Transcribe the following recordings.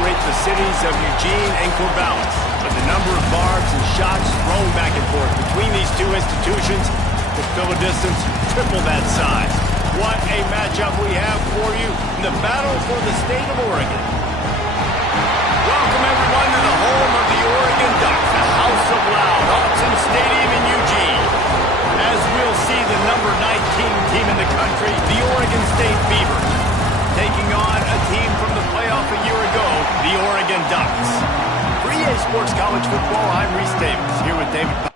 separate the cities of Eugene and Corvallis. But the number of barbs and shots thrown back and forth between these two institutions could fill a distance triple that size. What a matchup we have for you in the battle for the state of Oregon. Welcome everyone to the home of the Oregon Ducks, the House of Loud, Autzen Stadium in Eugene. As we'll see the number 19 team in the country, the Oregon State Beavers, taking on a team from the playoff a year ago, the Oregon Ducks. For EA Sports College Football, I'm Reese Davis, here with David.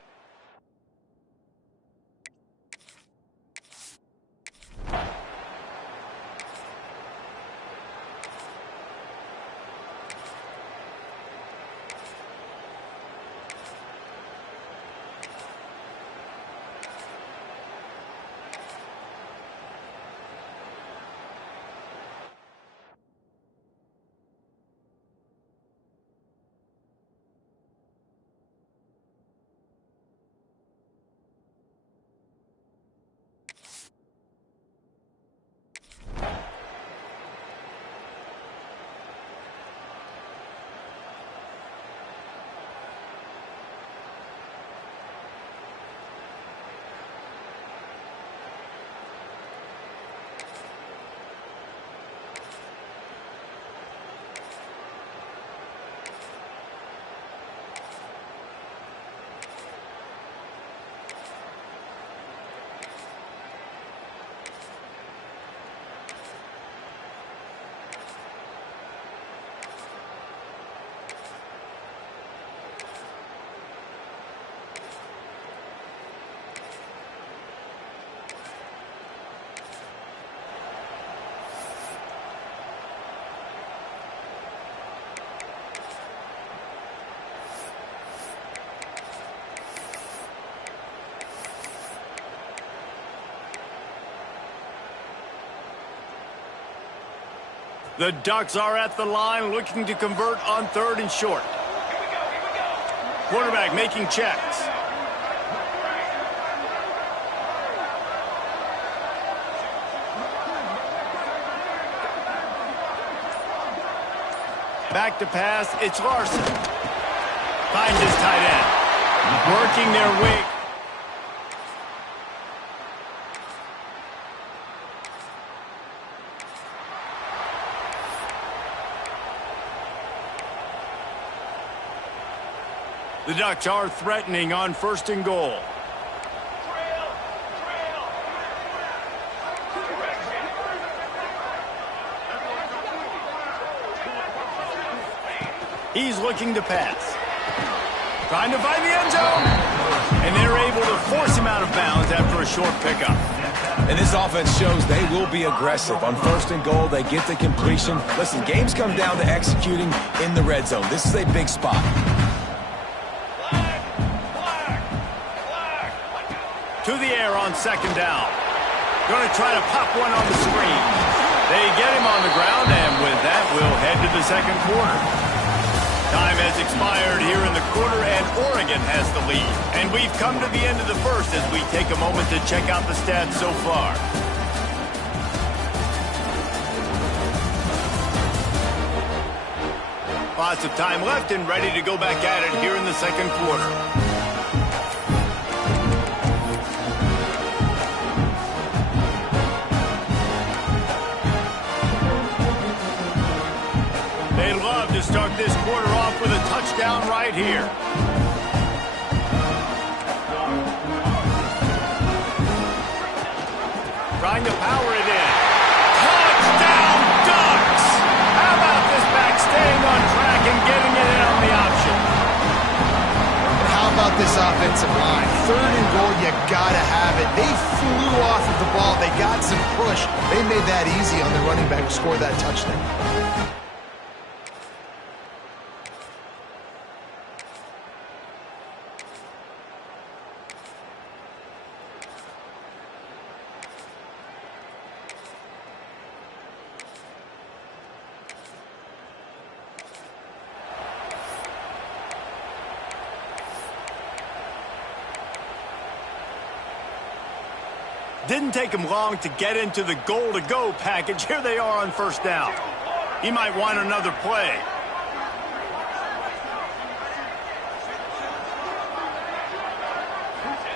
The Ducks are at the line looking to convert on 3rd and short. Quarterback making checks. Back to pass, it's Larson. Finds his tight end. Working their way. The Ducks are threatening on 1st and goal. He's looking to pass. Trying to find the end zone. And they're able to force him out of bounds after a short pickup. And this offense shows they will be aggressive. On 1st and goal, they get the completion. Listen, games come down to executing in the red zone. This is a big spot. To the air on 2nd down. Going to try to pop one on the screen. They get him on the ground, and with that, we'll head to the 2nd quarter. Time has expired here in the quarter, and Oregon has the lead. And we've come to the end of the 1st as we take a moment to check out the stats so far. Lots of time left and ready to go back at it here in the 2nd quarter. To start this quarter off with a touchdown right here. Trying to power it in. Touchdown, Ducks! How about this back staying on track and getting it in on the option? And how about this offensive line? 3rd and goal, you gotta have it. They flew off of the ball. They got some push. They made that easy on the running back to score that touchdown. Didn't take him long to get into the goal-to-go package. Here they are on 1st down. He might want another play.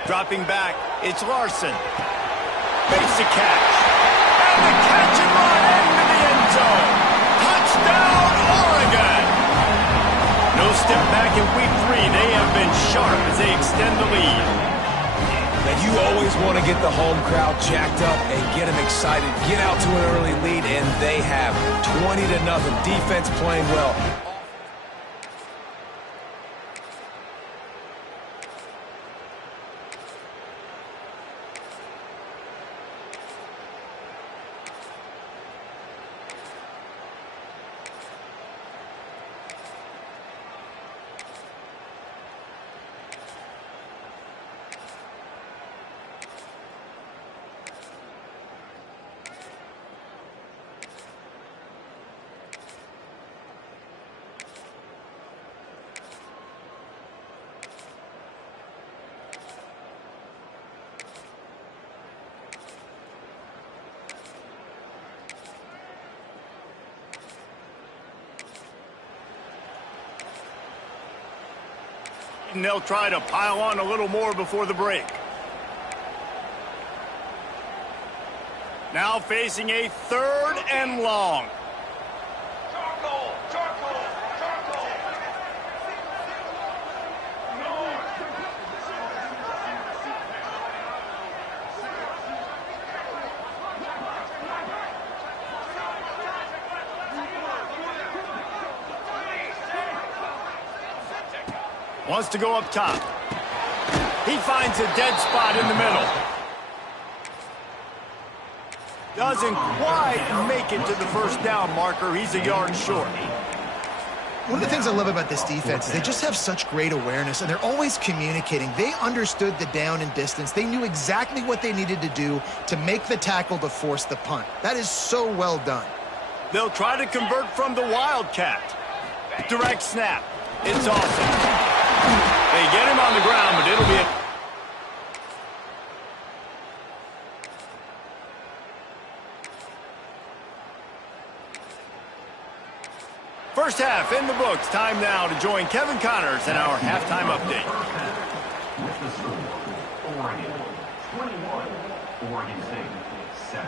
Dropping back, it's Larson. Makes the catch. And the catch and run into the end zone. Touchdown, Oregon! No step back in week 3. They have been sharp as they extend the lead. Now, you always want to get the home crowd jacked up and get them excited. Get out to an early lead, and they have 20-0. Defense playing well. And they'll try to pile on a little more before the break. Now facing a 3rd and long. Charcoal! Charcoal! Charcoal! Wants to go up top. He finds a dead spot in the middle. Doesn't quite make it to the first down marker. He's a yard short. One of the things I love about this defense is they just have such great awareness, and they're always communicating. They understood the down and distance. They knew exactly what they needed to do to make the tackle to force the punt. That is so well done. They'll try to convert from the Wildcat. Direct snap. It's awesome. They get him on the ground, but it'll be a... First half in the books. Time now to join Kevin Connors in our halftime update. With the score, Oregon 21, Oregon State 7.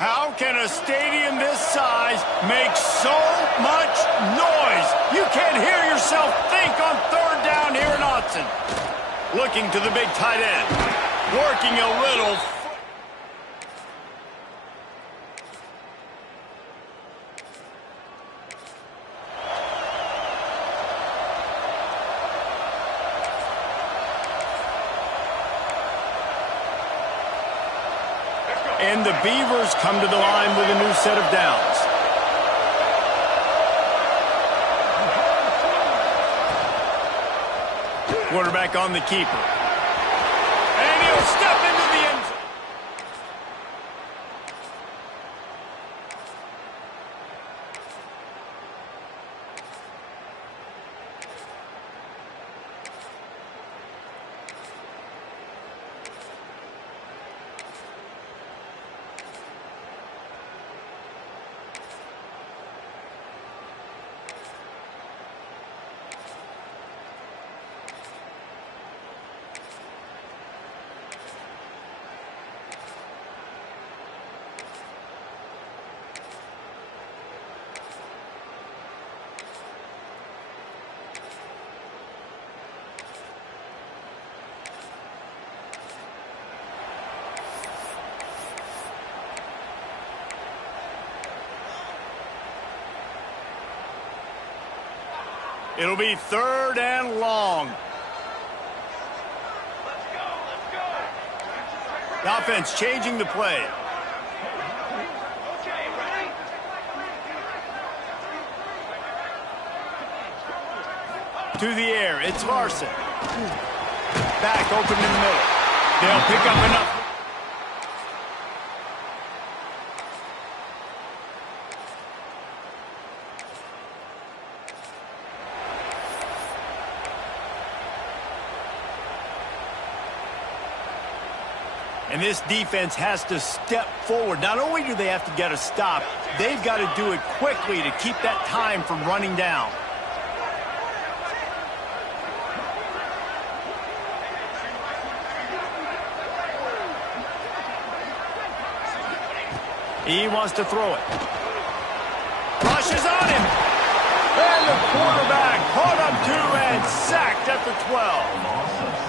How can a stadium this size make so much noise? You can't hear yourself think on 3rd down here in Autzen. Looking to the big tight end. Working a little. And the Beavers come to the line with a new set of downs. Quarterback on the keeper. And he'll step into the end zone. It'll be 3rd and long. Let's go, let's go. The offense changing the play. Okay, ready? To the air, it's Larson. Back open in the middle. They'll pick up enough. And this defense has to step forward. Not only do they have to get a stop, they've got to do it quickly to keep that time from running down. He wants to throw it. Rushes on him. And the quarterback caught up to and sacked at the 12.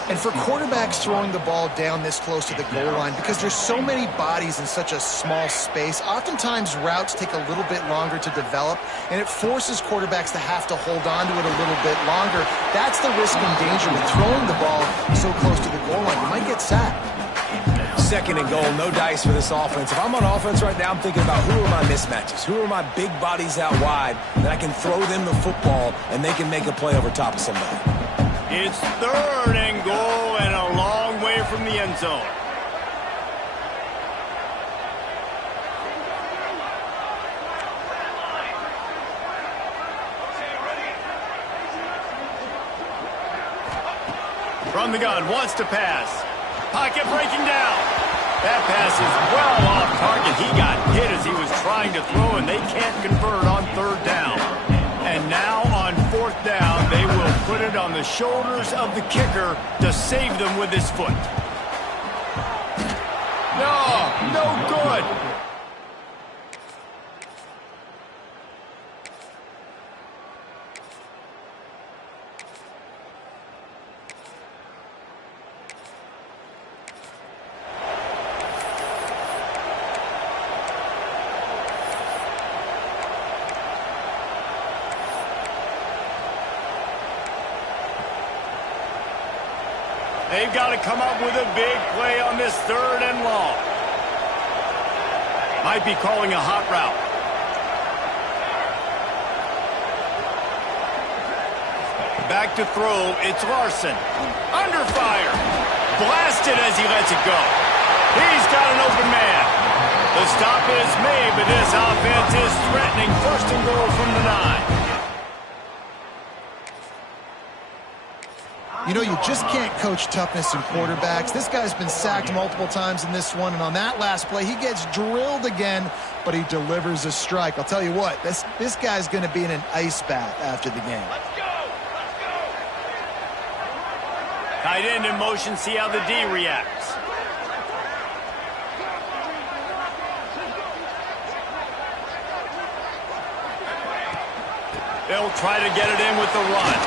And for quarterbacks throwing the ball down this close to the goal line, because there's so many bodies in such a small space, oftentimes routes take a little bit longer to develop, and it forces quarterbacks to have to hold on to it a little bit longer. That's the risk and danger with throwing the ball so close to the goal line. You might get sacked. 2nd and goal, no dice for this offense. If I'm on offense right now, I'm thinking about who are my mismatches? Who are my big bodies out wide that I can throw them the football and they can make a play over top of somebody? It's 3rd and goal and a long way from the end zone. From the gun, wants to pass. Pocket breaking down. That pass is well off target. He got hit as he was trying to throw, and they can't convert on 3rd down. And now on 4th down, they will put it on the shoulders of the kicker to save them with his foot. No good. They've got to come up with a big play on this 3rd and long. Might be calling a hot route. Back to throw, it's Larson. Under fire. Blasted as he lets it go. He's got an open man. The stop is made, but this offense is threatening 1st and goal from the 9. You know, you just can't coach toughness in quarterbacks. This guy's been sacked multiple times in this one, and on that last play, he gets drilled again, but he delivers a strike. I'll tell you what, this guy's going to be in an ice bath after the game. Let's go, let's go. Tight end in motion, see how the D reacts. They'll try to get it in with the run.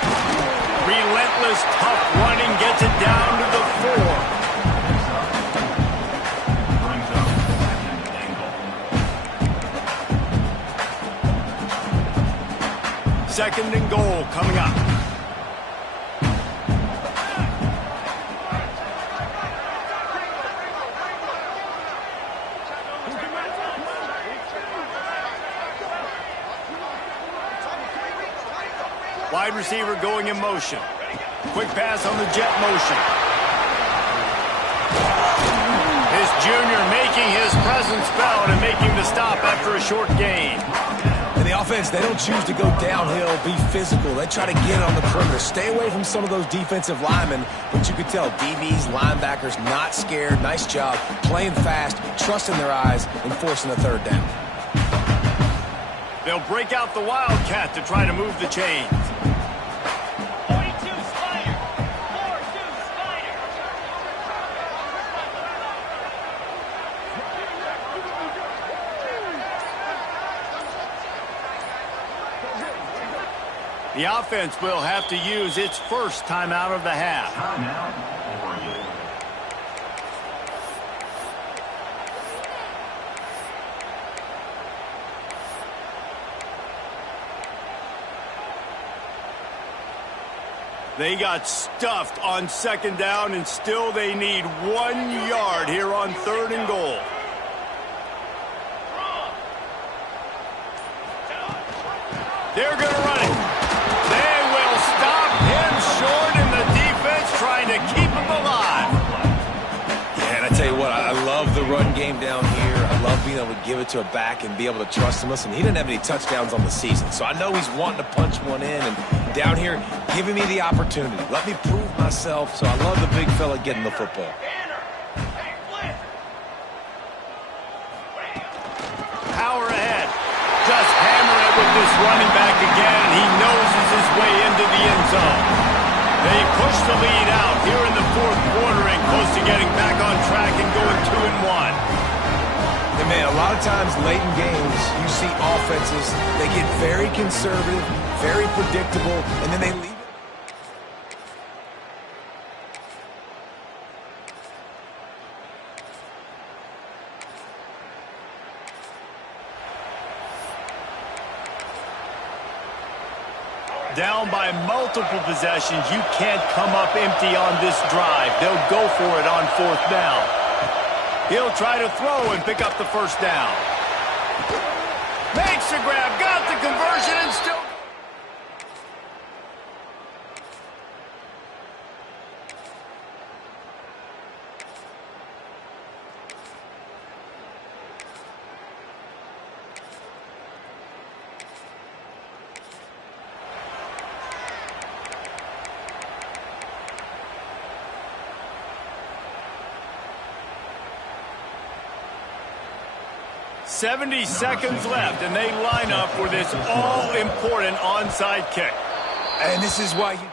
Relentless, tough running gets it down to the 4. 2nd and goal coming up. Wide receiver going in motion. Quick pass on the jet motion. This junior making his presence felt and making the stop after a short gain. And the offense, they don't choose to go downhill, be physical. They try to get on the perimeter. Stay away from some of those defensive linemen, but you could tell DBs, linebackers, not scared. Nice job playing fast, trusting their eyes, and forcing a 3rd down. They'll break out the Wildcat to try to move the chains. 42 Spider. 4-2 Spider. The offense will have to use its first timeout of the half. Timeout, Oregon. They got stuffed on second down, and still they need 1 yard here on 3rd and goal. They're going to run it. They will stop him short, and the defense trying to keep him alive. Yeah, and I tell you what, I love the run game down here. I love being able to give it to a back and be able to trust him. Listen, he didn't have any touchdowns on the season, so I know he's wanting to punch one in. And down here, giving me the opportunity. Let me prove myself, so I love the big fella getting the football. Power ahead. Just hammer it with this running back again. He noses his way into the end zone. They push the lead out here in the 4th quarter and close to getting back on track and going 2-1. And man, a lot of times late in games, you see offenses, they get very conservative, very predictable, and then they leave it. Down by multiple possessions, you can't come up empty on this drive. They'll go for it on 4th down. He'll try to throw and pick up the 1st down. Makes the grab, got the conversion, and still... "70 seconds left, and they line up for this all-important onside kick." And this is why you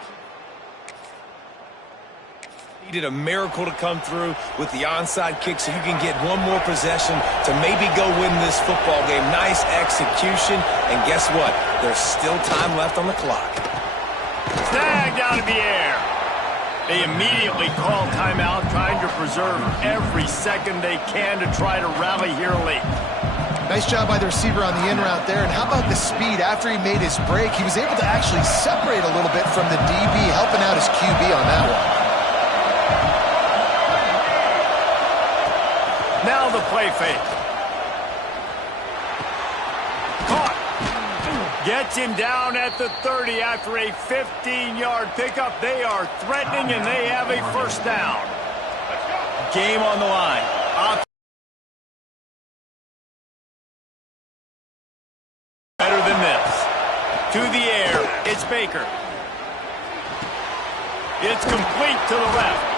needed a miracle to come through with the onside kick so you can get one more possession to maybe go win this football game. Nice execution, and guess what? There's still time left on the clock. Snagged out of the air. They immediately call timeout, trying to preserve every second they can to try to rally here late. Nice job by the receiver on the in route there. And how about the speed? After he made his break, he was able to actually separate a little bit from the DB, helping out his QB on that one. Now the play fake. Caught. Gets him down at the 30 after a 15-yard pickup. They are threatening, and they have a 1st down. Game on the line. Better than this. To the air, it's Baker. It's complete to the left.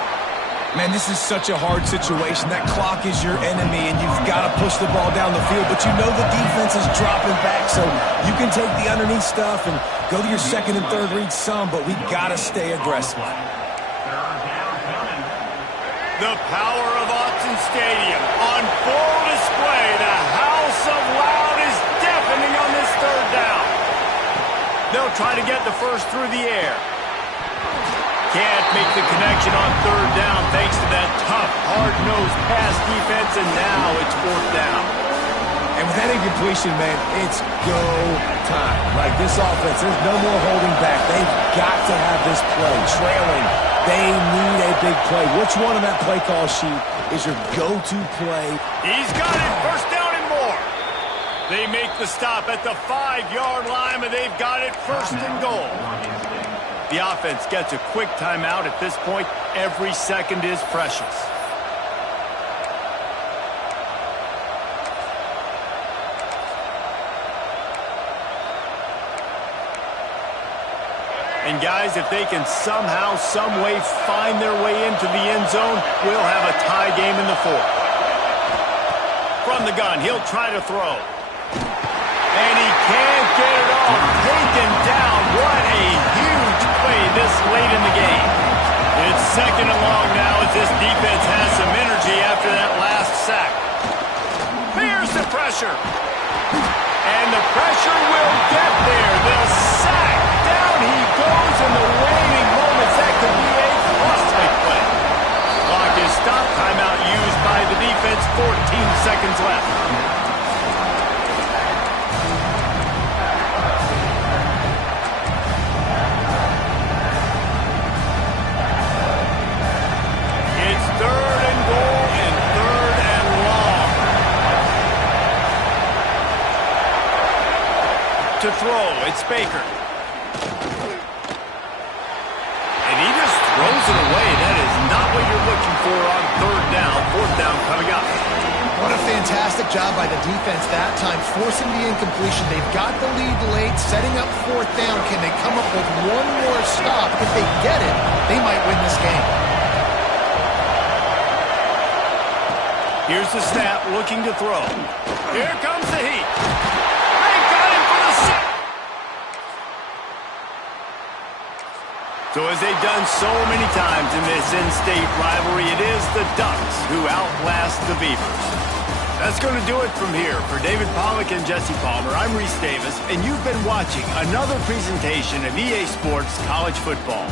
Man, this is such a hard situation. That clock is your enemy, and you've got to push the ball down the field. But you know the defense is dropping back, so you can take the underneath stuff and go to your 2nd and 3rd read some, but we got to stay aggressive. The power of Autzen Stadium on full display. The house of loud is deafening on this 3rd down. They'll try to get the 1st through the air. Can't make the connection on 3rd down thanks to that tough, hard-nosed pass defense, and now it's 4th down. And with that incompletion, man, it's go time. Like this offense, there's no more holding back. They've got to have this play. Trailing, they need a big play. Which one on that play call sheet is your go-to play? He's got it, 1st down and more. They make the stop at the 5-yard line, and they've got it 1st and goal. The offense gets a quick timeout. At this point, every second is precious. And guys, if they can somehow, some way find their way into the end zone, we'll have a tie game in the 4th. From the gun, he'll try to throw. And he can't get it off. Taken down. What a huge play this late in the game. It's 2nd and long now as this defense has some energy after that last sack. Here's the pressure. And the pressure will get there. The sack. Down he goes in the waning moments. That could be a costly play. Clock is stopped. Timeout used by the defense. 14 seconds left. It's Baker. And he just throws it away. That is not what you're looking for on third down. Fourth down coming up. What a fantastic job by the defense that time, forcing the incompletion. They've got the lead late, setting up fourth down. Can they come up with one more stop? If they get it, they might win this game. Here's the snap, looking to throw. Here comes the heat. They got him for the sack. So as they've done so many times in this in-state rivalry, it is the Ducks who outlast the Beavers. That's going to do it from here. For David Pollack and Jesse Palmer, I'm Reese Davis, and you've been watching another presentation of EA Sports College Football.